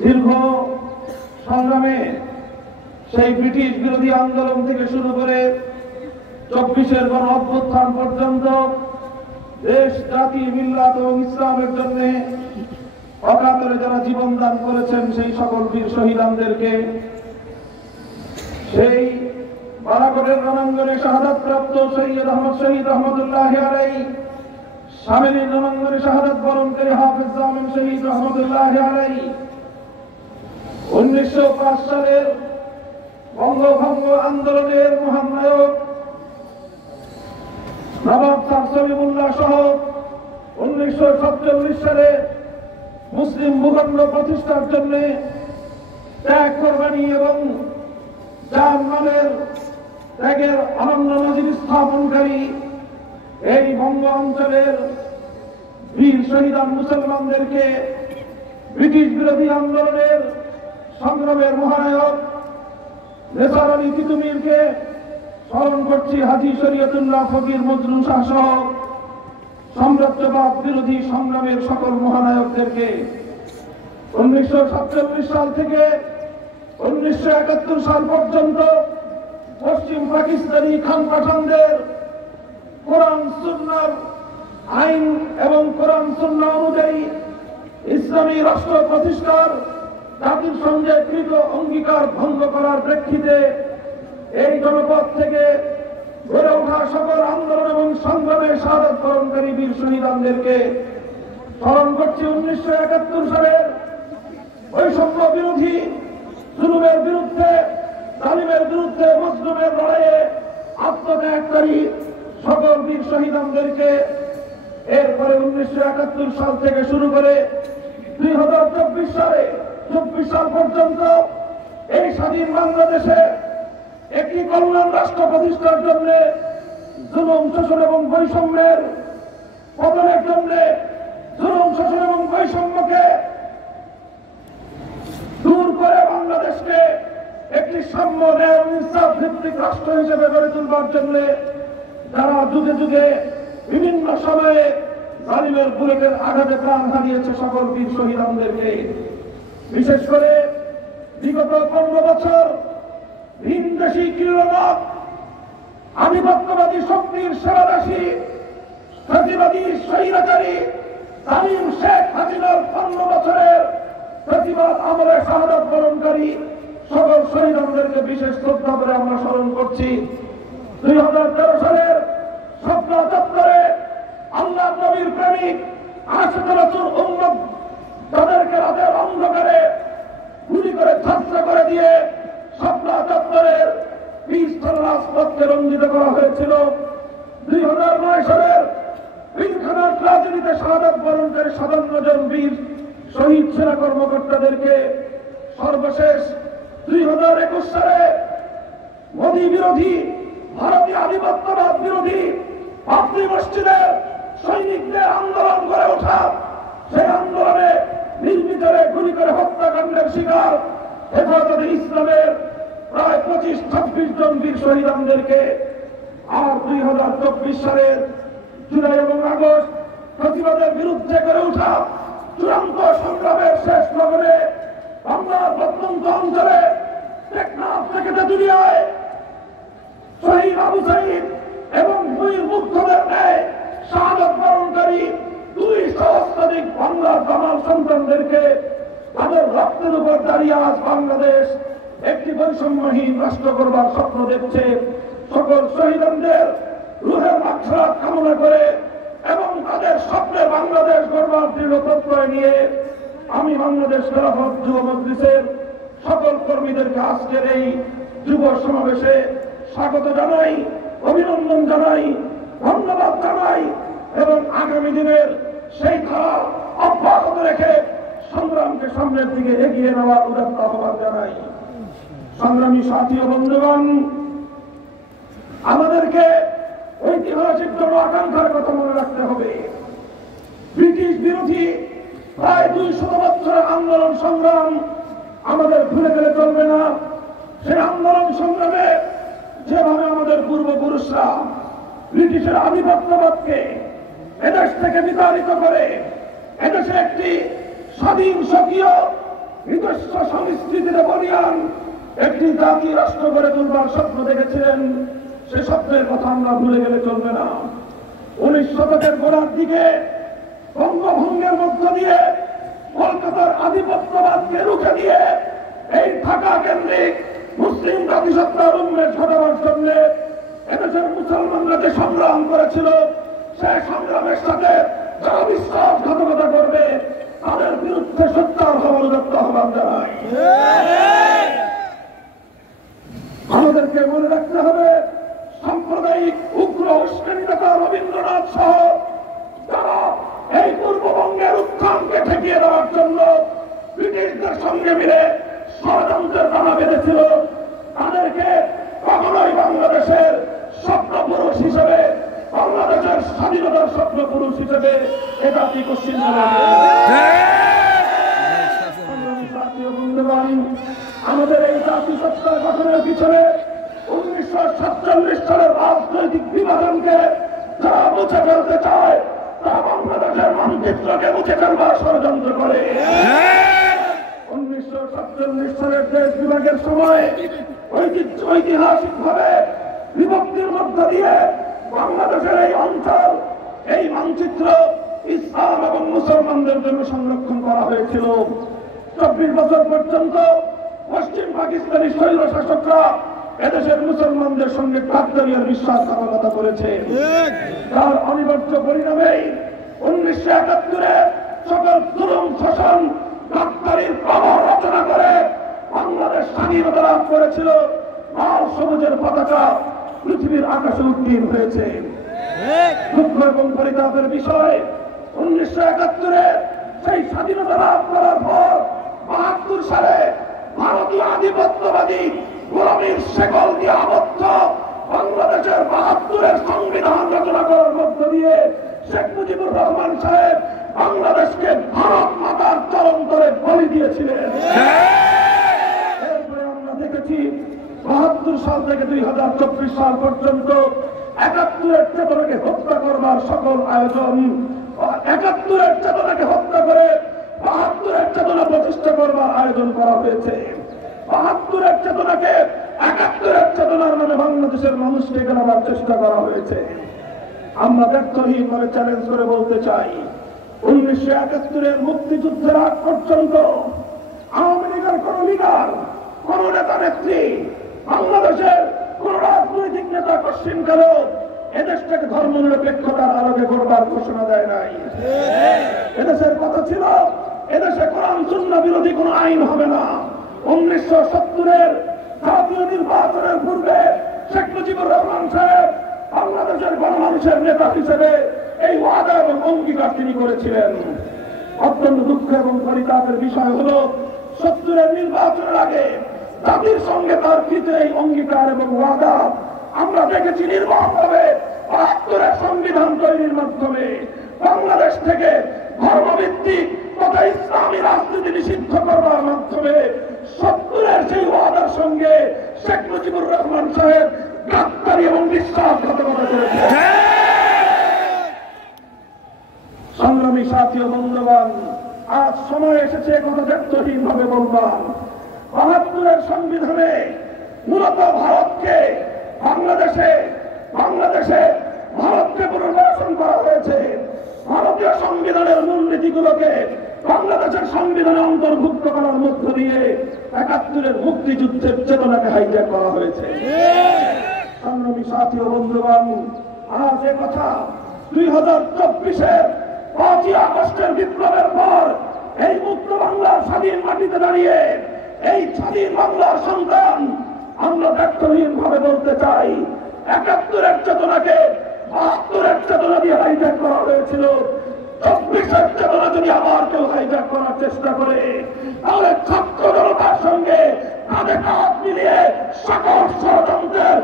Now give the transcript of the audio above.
দীর্ঘ সংগ্রামে সেই ব্রিটিশ বিরোধী আন্দোলন থেকে শুরু করে 24-এর গণ অভ্যুত্থান পর্যন্ত দেশ, জাতি, মিল্লাত এবং ইসলামের জন্য অকাতরে যারা জীবন দান করেছেন সেই সকল বীর শহীদদেরকে, সেই বালাকোটের রণাঙ্গনে শাহাদাতপ্রাপ্ত সৈয়দ আহমদ শহীদ রহমতুল্লাহি আলাইহি, শামিলীর রণাঙ্গনে শাহাদাত বরণকারী হাফেজ জামিল শহীদ রহমতুল্লাহি আলাইহি, 1905 সালের বঙ্গভঙ্গ আন্দোলনের মহান নায়ক নবাব স্যার সলিমুল্লাহ সহ 1947 সালে মুসলিম ভূখণ্ড প্রতিষ্ঠার জন্য ত্যাগ, কোরবানি এবং জানমালের ত্যাগের অনন্য নজির স্থাপনকারী এই বঙ্গ অঞ্চলের বীর শহীদ মুসলমানদেরকে, ব্রিটিশ বিরোধী আন্দোলনের সংগ্রামের মহানায়ক নেসার আলী তিতুমীরকে স্মরণ করছি, হাজী শরীয়তুল্লাহ ফকির মজনু শাহ সহ সাম্রাজ্যবাদ বিরোধী সংগ্রামের সকল মহানায়কদেরকে। 1947 সাল থেকে 1971 সাল পর্যন্ত পশ্চিম পাকিস্তানি খান পাঠানদের কোরআন সুন্নাহর আইন এবং কোরআন সুন্নাহ অনুযায়ী ইসলামী রাষ্ট্র প্রতিষ্ঠার জাতির সঙ্গে কৃত অঙ্গীকার ভঙ্গ করার প্রেক্ষিতে এই জনপদ থেকে গড়ে ওঠা সকল আন্দোলন এবং সংগ্রামে শাহাদাত বরণকারী বীর শহীদদেরকে স্মরণ করছি। 1971 সালের বৈষম্য বিরোধী, জুলুমের বিরুদ্ধে, জালিমের বিরুদ্ধে, মজলুমের লড়াইয়ে আত্মত্যাগকারী সকল বীর শহীদদেরকে। এরপরে 1971 সাল থেকে শুরু করে 2024 সাল পর্যন্ত এই স্বাধীন বাংলাদেশে একটি কল্যাণ রাষ্ট্র প্রতিষ্ঠার জন্য, জুলুম, শোষণ এবং বৈষম্যের পতনের জন্য, জুলুম, শোষণ এবং বৈষম্যকে দূর করে বাংলাদেশকে একটি সাম্য, ন্যায় এবং ইনসাফ ভিত্তিক রাষ্ট্র হিসেবে গড়ে তুলবার জন্য যারা যুগে যুগে বিভিন্ন সময়ে জালিমের বুলেটের আঘাতে প্রাণ হারিয়েছে সকল বীর শহীদদেরকে, বিশেষ করে বিগত 15 বছর ভিনদেশী ক্রীড়াবাদ, আধিপত্যবাদী শক্তির সেবাদাসী, ফ্যাসিবাদী স্বৈরাচারী জালিম শেখ হাসিনার 15 বছরের প্রতিবাদ আমলে শাহাদাত বরণকারী সকল শহীদদেরকে বিশেষ শ্রদ্ধা করে আমরা স্মরণ করছি। 2013 সালের স্বপ্না চত্বরে আল্লাহ নবীর প্রেমিক আশিক রাসূল উম্মত তাদেরকে রাতের অন্ধকারে গুলি করে ধ্বংস করে দিয়ে স্বপ্না চত্বরের পিস্তল রাজপথকে রঞ্জিত করা হয়েছিল। 2009 সালের পিলখানার ট্রাজেডিতে শাহাদাত বরণকারী 57 জন বীর শহীদ সেনা কর্মকর্তাদেরকে সর্বশেষ 2021 সালে মোদী বিরোধী, ভারতীয় আধিপত্যবাদ বিরোধী বাবরি মসজিদের সৈনিকদের আন্দোলন করে ওঠা, সেই আন্দোলনে নির্বিচারে গুলি করে হত্যাকাণ্ডের শিকার হেফাজতে ইসলামের প্রায় 25-26 জন বীর শহীদদেরকে। আর 2024 সালের জুলাই এবং আগস্ট প্রতিবাদের বিরুদ্ধে করে ওঠা চূড়ান্ত সংগ্রামের শেষ লগ্নে বাংলার প্রত্যন্ত অঞ্চলে টেকনাফ থেকে তেঁতুলিয়ায় শহীদ আবু সাঈদ এবং বীর মুগ্ধদের ন্যায় শাহাদাত বরণকারী 2 সহস্রাধিক বাংলার জামাল সন্তানদেরকে তাদের রক্তের উপর দাঁড়িয়ে আজ বাংলাদেশ একটি বৈষম্যহীন রাষ্ট্র করবার স্বপ্ন দেখছে। সকল শহীদদের রুহের মাগফিরাত কামনা করে এবং তাদের স্বপ্নের বাংলাদেশ গড়বার দৃঢ় প্রত্যয় নিয়ে আমি বাংলাদেশ খেলাফত যুব মজলিসের সকল কর্মীদেরকে আজকের এই যুব সমাবেশে স্বাগত জানাই, অভিনন্দন জানাই, ধন্যবাদ জানাই এবং আগামী দিনের সেই ধারা অব্যাহত রেখে সংগ্রামকে সামনের দিকে এগিয়ে নেওয়ার উদাত্ত আহ্বান জানাই। সংগ্রামী সাথী ও বন্ধুগণ, আমাদেরকে ঐতিহাসিক জন আকাঙ্ক্ষার কথা মনে রাখতে হবে। ব্রিটিশ বিরোধী প্রায় 200 বছরের আন্দোলন সংগ্রাম আমাদের ভুলে গেলে চলবে না। সেই আন্দোলন সংগ্রামে যেভাবে আমাদের পূর্বপুরুষরা ব্রিটিশের আধিপত্যবাদকে এদেশ থেকে বিতাড়িত করে এদেশে একটি স্বাধীন স্বকীয় নিজস্ব সংস্কৃতিতে বলিয়ান একটি জাতি রাষ্ট্র গড়ে তুলবার স্বপ্ন দেখেছিলেন। সে স্বপ্নের কথা আমরা ভুলে গেলে চলবে না। 19 শতকের গোড়ার দিকে বঙ্গভঙ্গের মধ্য দিয়ে কলকাতার আধিপত্যবাদকে রুখে দিয়ে এই ঢাকা কেন্দ্রিক মুসলিম জাতিসত্তার উন্মেষ ঘটাবার জন্য এদেশের মুসলমানরা যে সংগ্রাম করেছিল, সে সংগ্রামের সাথে যারা বিশ্বাসঘাতকতা করবে তাদের বিরুদ্ধে সোচ্চার হওয়ার উদ্যত আহ্বান জানাই। আমাদেরকে মনে রাখতে হবে, সাম্প্রদায়িক উগ্র উস্কানি নেতা রবীন্দ্রনাথ সহ যারা এই পূর্ববঙ্গের উত্থানকে ঠেকিয়ে দেওয়ার জন্য ব্রিটিশদের সঙ্গে মিলে ষড়যন্ত্রের দানা বেঁধেছিল, তাদেরকে কখনোই বাংলাদেশের স্বপ্নপুরুষ হিসেবে, বাংলাদেশের স্বাধীনতার স্বপ্নপুরুষ হিসেবে এ জাতি কোশ্চিন আমাদের এই জাতিসত্তা গঠনের পিছনে 1947 সালের রাজনৈতিক বিভাজনকে যারা মুছে ফেলতে চায়, তা বাংলাদেশের মানচিত্রকে মুছে ফেলবার ষড়যন্ত্র করে। 1947 সালের দেশ বিভাগের সময় ঐতিহাসিক ভাবে বিভক্তির মধ্য দিয়ে বাংলাদেশের এই অঞ্চল, এই মানচিত্র ইসলাম এবং মুসলমানদের জন্য সংরক্ষণ করা হয়েছিল। 24 বছর পর্যন্ত পশ্চিম পাকিস্তানি স্বৈর শাসকরা এদেশের মুসলমানদের সঙ্গে গাদ্দারিয়ার বিশ্বাসঘাতকতা করেছে। তার অনিবার্য পরিণামেই 1971 সকল জুলুম শাসন গাদ্দারির প্রবল রচনা করে বাংলাদেশ স্বাধীনতা লাভ করেছিল। লাল সবুজের পতাকা পৃথিবীর আকাশে উত্তীর্ণ হয়েছে। দুঃখ এবং পরিতাপের বিষয়, 1971 সেই স্বাধীনতা লাভ করার পর 72 সালে ভারতীয় আধিপত্যবাদী গোলামীর শেকল দিয়ে আবদ্ধ বাংলাদেশের 72-এর সংবিধান রচনা করার মধ্য দিয়ে শেখ মুজিবুর রহমান সাহেব বাংলাদেশকে ভারত মাতার চরমতলে বলি দিয়েছিলেন। এরপরে আমরা দেখেছি 72 সাল থেকে 2024 সাল পর্যন্ত 71-এর চেতনাকে হত্যা করবার সকল আয়োজন, 71-এর চেতনাকে হত্যা করে 72-এর চেতনা প্রতিষ্ঠা করবার আয়োজন করা হয়েছে। 72-এর চেতনাকে 71-এর চেতনার নামে বাংলাদেশের মানুষকে গেলাবার চেষ্টা করা হয়েছে। আমরা ব্যর্থহীন ভাবে চ্যালেঞ্জ করে বলতে চাই, 1971-এর মুক্তিযুদ্ধের আগ পর্যন্ত আওয়ামী লীগের কোন লিডার, কোন নেতা নেত্রী, বাংলাদেশের কোন রাজনৈতিক নেতা পশ্চিমকালেও এদেশটাকে ধর্মনিরপেক্ষতার আলোকে গড়বার ঘোষণা দেয় নাই। এদেশের কথা ছিল এদেশে কোরআন সুন্নাহ বিরোধী কোন আইন হবে না। 1970-এর জাতীয় নির্বাচনের পূর্বে শেখ মুজিবুর রহমান সাহেব বাংলাদেশের গণমানুষের নেতা হিসেবে এই ওয়াদা এবং অঙ্গীকার তিনি করেছিলেন। অত্যন্ত দুঃখ এবং পরিতাপের বিষয় হলো 70-এর নির্বাচনের আগে জাতির সঙ্গে তার কৃত এই অঙ্গীকার এবং ওয়াদা আমরা দেখেছি নির্মমভাবে 72-এর সংবিধান তৈরির মাধ্যমে বাংলাদেশ থেকে ধর্মভিত্তিক তথা ইসলামী রাজনীতি নিষিদ্ধ করবার মাধ্যমে 70-এর সেই ওয়াদার সঙ্গে শেখ মুজিবুর রহমান সাহেব গাদ্দারি এবং বিশ্বাসঘাতকতা করেছেন। সংগ্রামী সাথী ও বন্ধুগণ, আজ সময় এসেছে কথা ব্যর্থহীন ভাবে বলবার। 72-এর সংবিধানে মূলত ভারতকে বাংলাদেশে ভারতকে পুনর্বাসন করা হয়েছে। ভারতীয় সংবিধানের মূলনীতিগুলোকে বাংলাদেশের সংবিধানে অন্তর্ভুক্ত করার মধ্য দিয়ে 71-এর মুক্তিযুদ্ধের চেতনাকে হাইজ্যাক করা হয়েছে। সংগ্রামী সাথী ও বন্ধুগণ, আজ এ কথা 2024-এর 5ই আগস্টের বিপ্লবের পর এই মুক্ত বাংলার স্বাধীন মাটিতে দাঁড়িয়ে এই স্বাধীন বাংলার সন্তান আমরা ব্যর্থহীন ভাবে বলতে চাই, 71-এর চেতনাকে 72-এর চেতনা দিয়ে হাইজ্যাক করা হয়েছিল। 24-এর চেতনা যদি আবার কেউ হাইজ্যাক করার চেষ্টা করে, তাহলে ছাত্র জনতার সঙ্গে কাঁধে কাঁধ মিলিয়ে সকল ষড়যন্ত্রের